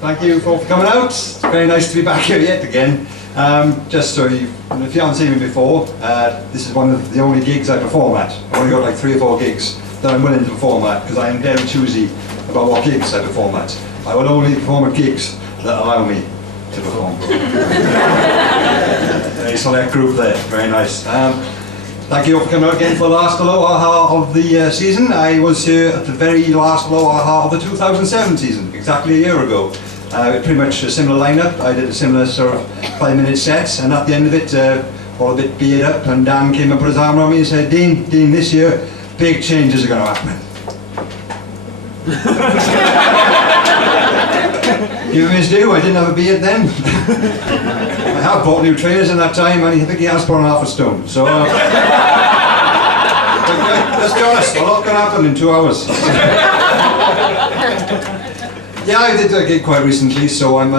Thank you for coming out. It's very nice to be back here yet again. Just so if you haven't seen me before, this is one of the only gigs I perform at. I've only got like 3 or 4 gigs that I'm willing to perform at because I am very choosy about what gigs I perform at. I will only perform at gigs that allow me to perform. Very select group there, very nice. Thank you all for coming out again for the last Alohaha of the season. I was here at the very last Alohaha of the 2007 season, exactly a year ago. Pretty much a similar lineup. I did a similar sort of 5-minute set, and at the end of it, all a bit beard up, and Dan came and put his arm around me and said, Dean, this year, big changes are going to happen. Give him his due, I didn't have a beard then. I have bought new trainers in that time, and I think he has put on half a stone. So, let's be honest, a lot can happen in 2 hours. Yeah, I did a gig quite recently, so I'm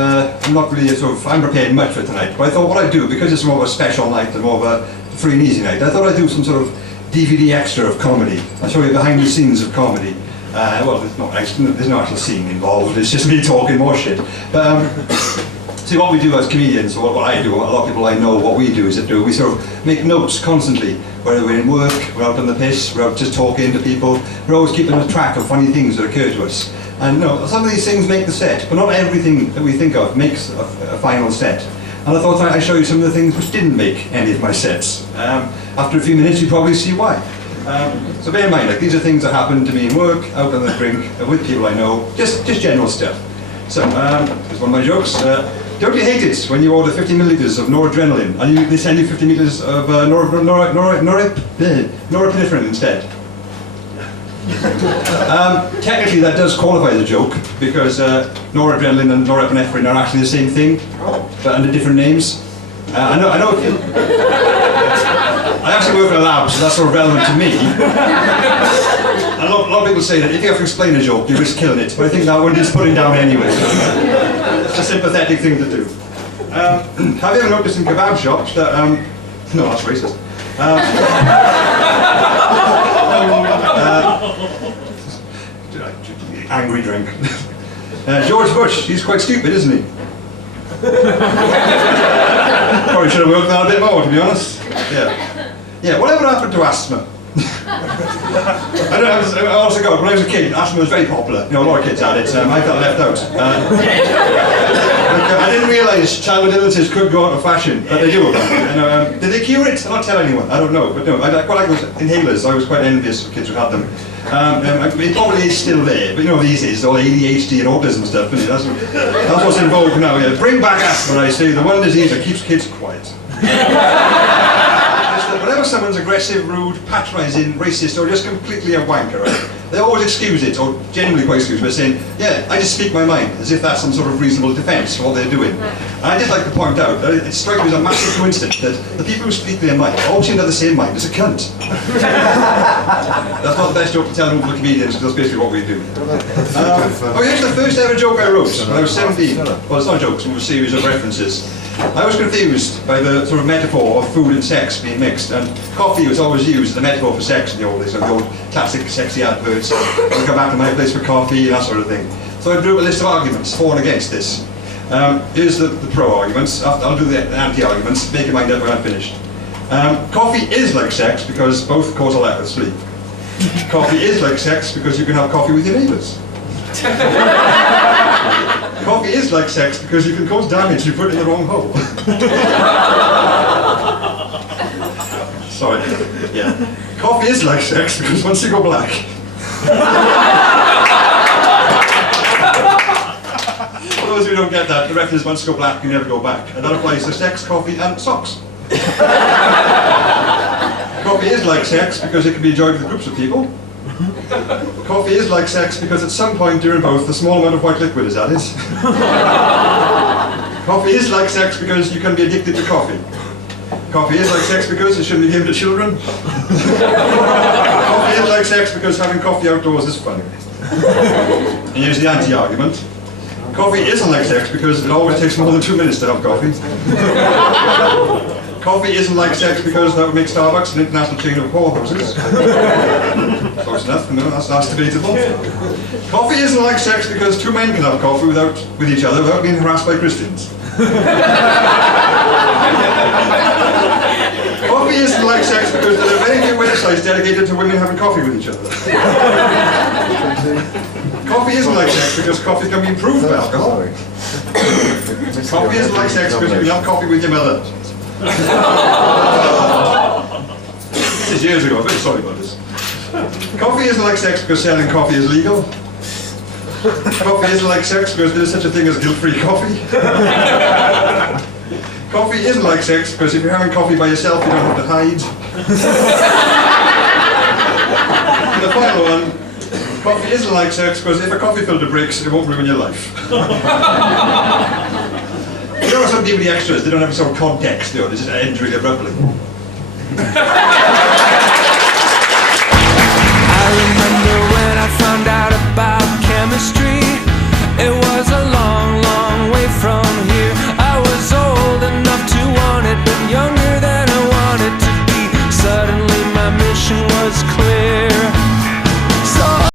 not really I'm prepared much for tonight. But I thought what I'd do, because it's more of a special night and more of a free and easy night, I thought I'd do some sort of DVD extra of comedy. I'll show you behind the scenes of comedy. Well, there's no actual scene involved, it's just me talking more shit. But see, what we do as comedians, or what I do, a lot of people I know, what we do is that we sort of make notes constantly. Whether we're in work, we're out on the piss, we're out just talking to people, we're always keeping a track of funny things that occur to us. And some of these things make the set, but not everything that we think of makes a final set. And I thought I'd show you some of the things which didn't make any of my sets. After a few minutes, you probably see why. So bear in mind, like, these are things that happen to me in work, out on the drink, with people I know, just general stuff. So, here's one of my jokes. Don't you hate it when you order 50 milliliters of noradrenaline and they send you 50 milliliters of norepinephrine instead? Technically that does qualify as a joke because noradrenaline and norepinephrine are actually the same thing, but under different names. I know if you... I actually work in a lab, so that's sort of relevant to me. And a lot of people say that if you have to explain a joke, you risk killing it, but I think that one is putting down anyway. It's a sympathetic thing to do. Have you ever noticed in kebab shops that... no, that's racist. Angry drink. George Bush, he's quite stupid, isn't he? Probably should have worked on that a bit more, to be honest. Yeah, whatever happened to asthma? I also got, when I was a kid, asthma was very popular. A lot of kids had it, I got left out. I didn't realise childhood illnesses could go out of fashion, but they do. Did they cure it? I'll not tell anyone, I don't know. But no, I quite like those inhalers, I was quite envious of kids who had them. It probably is still there, but these days, all ADHD and autism stuff, isn't it? That's what's in vogue now, yeah. Bring back asthma, I say, the one disease that keeps kids quiet. Whenever someone's aggressive, rude, patronising, racist, or just completely a wanker, right, they always excuse it, or genuinely quite excuse it, by saying, yeah, I just speak my mind, as if that's some sort of reasonable defence for what they're doing. And I just like to point out that it strikes me as a massive coincidence that the people who speak their mind all seem to have the same mind as a cunt. That's not the best joke to tell them for comedians, because that's basically what we do. Here's the first ever joke I wrote when I was 17. Well, it's not jokes, it was a series of references. I was confused by the sort of metaphor of food and sex being mixed, and coffee was always used as a metaphor for sex in the old days, the old classic sexy adverts, I'll come back to my place for coffee and that sort of thing. So I drew up a list of arguments for and against this. Here's the pro arguments, I'll do the anti-arguments, make your mind up when I'm finished. Coffee is like sex because both cause a lack of sleep. Coffee is like sex because you can have coffee with your neighbours. Coffee is like sex because you can cause damage if you put it in the wrong hole. Sorry, yeah. Coffee is like sex because once you go black. For those who don't get that, the reference once you go black, you never go back. And that applies to sex, coffee and socks. Coffee is like sex because it can be enjoyed with groups of people. Coffee is like sex because at some point during both, the small amount of white liquid is added. Coffee is like sex because you can be addicted to coffee. Coffee is like sex because it shouldn't be given to children. Coffee is like sex because having coffee outdoors is fun. And here's the anti-argument. Coffee isn't like sex because it always takes more than 2 minutes to have coffee. Coffee isn't like sex because that would make Starbucks an international chain of whorehouses. Close enough, no, that's debatable. Coffee isn't like sex because two men can have coffee with each other without being harassed by Christians. Coffee isn't like sex because there are very few websites dedicated to women having coffee with each other. Coffee isn't like sex because coffee can be improved by alcohol. Coffee isn't like sex because you can have coffee with your mother. This is years ago, I'm very sorry about this. Coffee isn't like sex because selling coffee is legal. Coffee isn't like sex because there is such a thing as guilt-free coffee. Coffee isn't like sex because if you're having coffee by yourself you don't have to hide. And the final one, coffee isn't like sex because if a coffee filter breaks it won't ruin your life. You know some DVD extras, they don't have some context, they just end really abruptly.